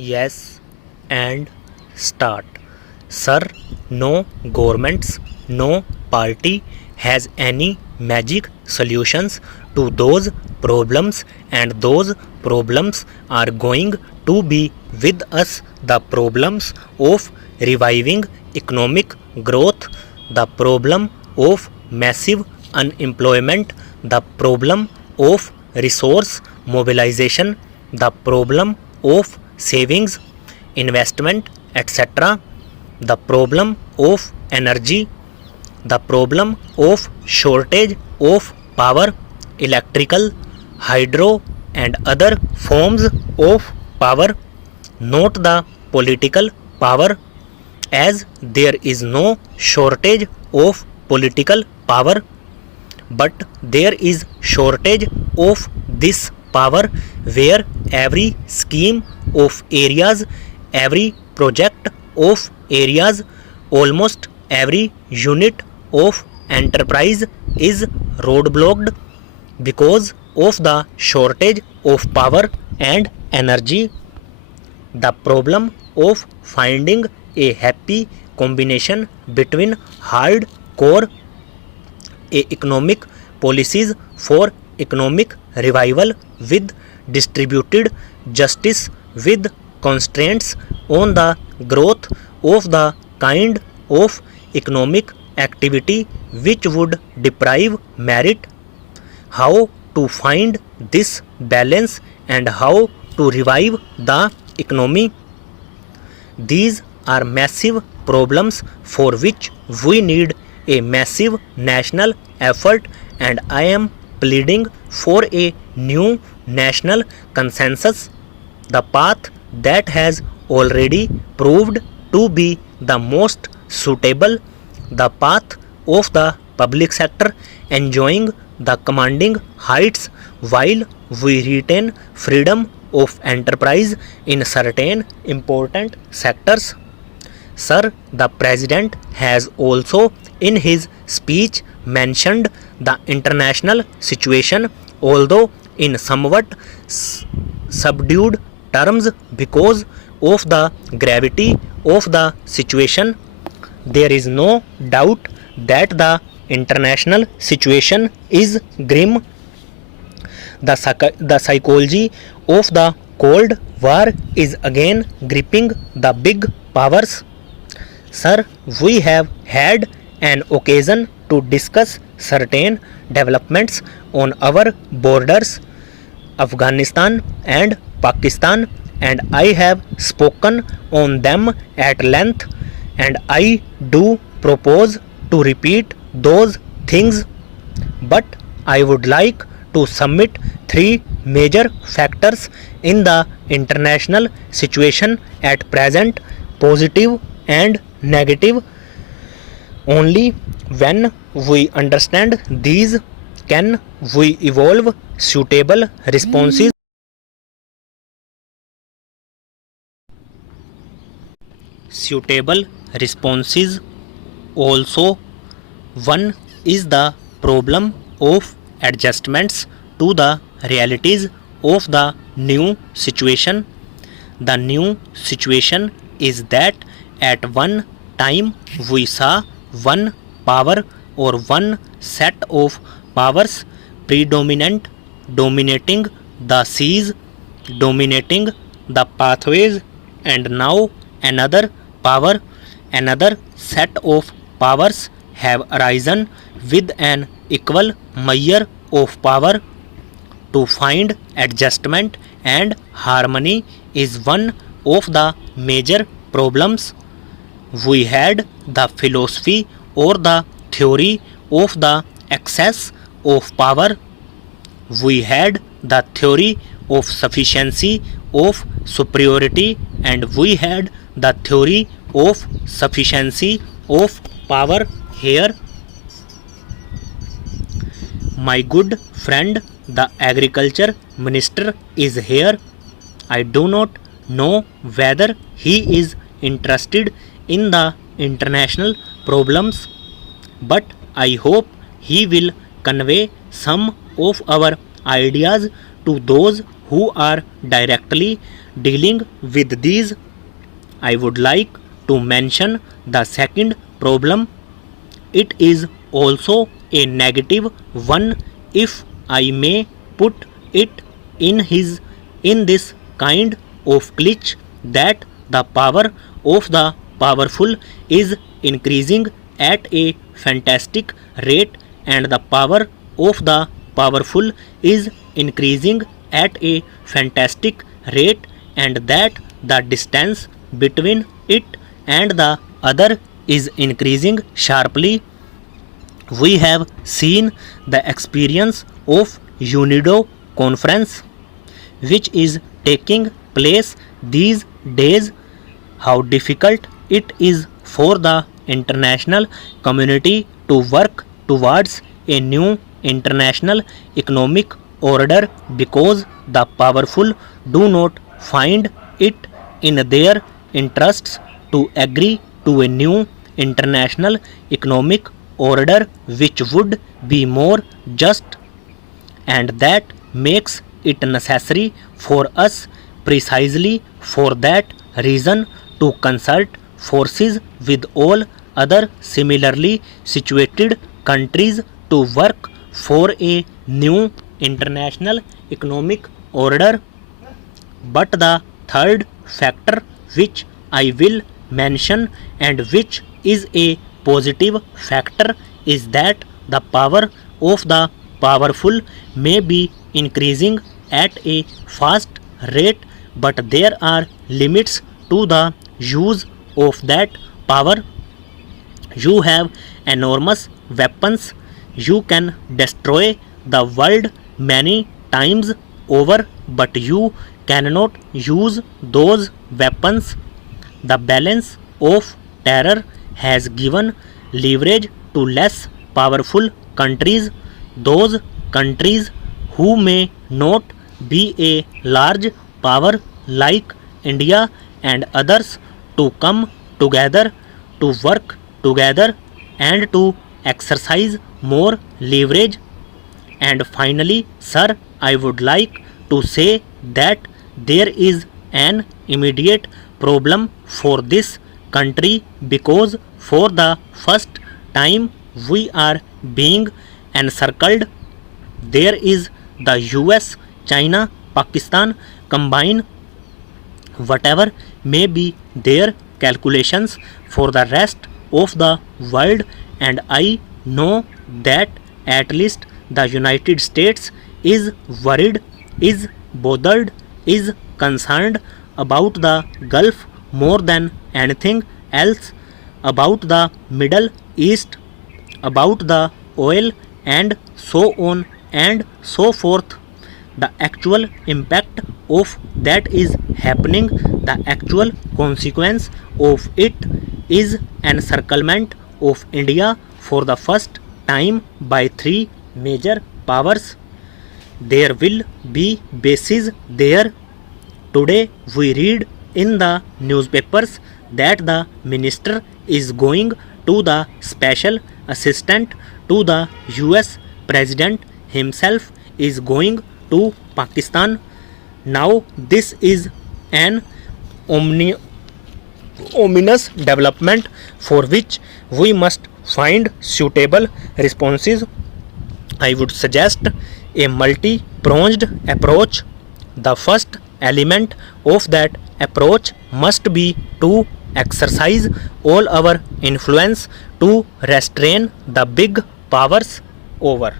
Yes, and start. Sir, no governments, no party has any magic solutions to those problems, and those problems are going to be with us. The problems of reviving economic growth, the problem of massive unemployment, the problem of resource mobilization, the problem of savings, investment, etc., the problem of energy, the problem of shortage of power, electrical, hydro, and other forms of power, not the political power, as there is no shortage of political power, but there is shortage of this power, where every scheme of areas, every project of areas, almost every unit of enterprise is roadblocked because of the shortage of power and energy. The problem of finding a happy combination between hardcore economic policies for economic revival with distributed justice, with constraints on the growth of the kind of economic activity which would deprive merit. How to find this balance and how to revive the economy? These are massive problems for which we need a massive national effort, and I am pleading for a new national consensus. The path that has already proved to be the most suitable, the path of the public sector enjoying the commanding heights while we retain freedom of enterprise in certain important sectors. Sir, the President has also in his speech mentioned the international situation, although in somewhat subdued terms because of the gravity of the situation. There is no doubt that the international situation is grim. The psychology of the Cold War is again gripping the big powers. Sir, we have had an occasion to discuss certain developments on our borders, Afghanistan and Pakistan, and I have spoken on them at length, and I do propose to repeat those things, but I would like to submit three major factors in the international situation at present, positive and negative. Only when we understand these can we evolve suitable responses. Suitable responses. Also, one is the problem of adjustments to the realities of the new situation. The new situation is that at one time we saw one power or one set of powers predominant, dominating the seas, dominating the pathways, and now another power, another set of powers have arisen with an equal measure of power. To find adjustment and harmony is one of the major problems. We had the philosophy or the theory of the excess of power. We had the theory of sufficiency, of superiority, and we had the theory of sufficiency of power. Here, my good friend, the agriculture minister, is here. I do not know whether he is interested in the international problems, but I hope he will convey some of our ideas to those who are directly dealing with these. I would like to mention the second problem. It is also a negative one, if I may put it in this kind of glitch, that the power of the powerful is increasing at a fantastic rate, and the power of the powerful is increasing at a fantastic rate, and that the distance between it and the other is increasing sharply. We have seen the experience of UNIDO conference, which is taking place these days, how difficult it is for the international community to work towards a new international economic order, because the powerful do not find it in their interests to agree to a new international economic order which would be more just, and that makes it necessary for us, precisely for that reason, to consult forces with all other similarly situated countries to work for a new international economic order. But the third factor which I will mention, and which is a positive factor, is that the power of the powerful may be increasing at a fast rate, but there are limits to the use of that power. You have enormous weapons. You can destroy the world many times over, but you cannot use those weapons. The balance of terror has given leverage to less powerful countries, those countries who may not be a large power like India and others, to come together, to work together, and to exercise more leverage. And finally, sir, I would like to say that there is an immediate problem for this country, because for the first time we are being encircled. There is the US, China, Pakistan combine whatever may be their calculations for the rest of the world, and I know that at least the United States is worried, is bothered, is concerned about the Gulf more than anything else, about the Middle East, about the oil, and so on and so forth. The actual impact of that is happening. The actual consequence of it is encirclement of India for the first time by three major powers. There will be bases there. Today we read in the newspapers that the minister is going to the special assistant to the US president himself, is going to Pakistan. Now this is an ominous development for which we must find suitable responses. I would suggest a multi-pronged approach. The first element of that approach must be to exercise all our influence to restrain the big powers. Over.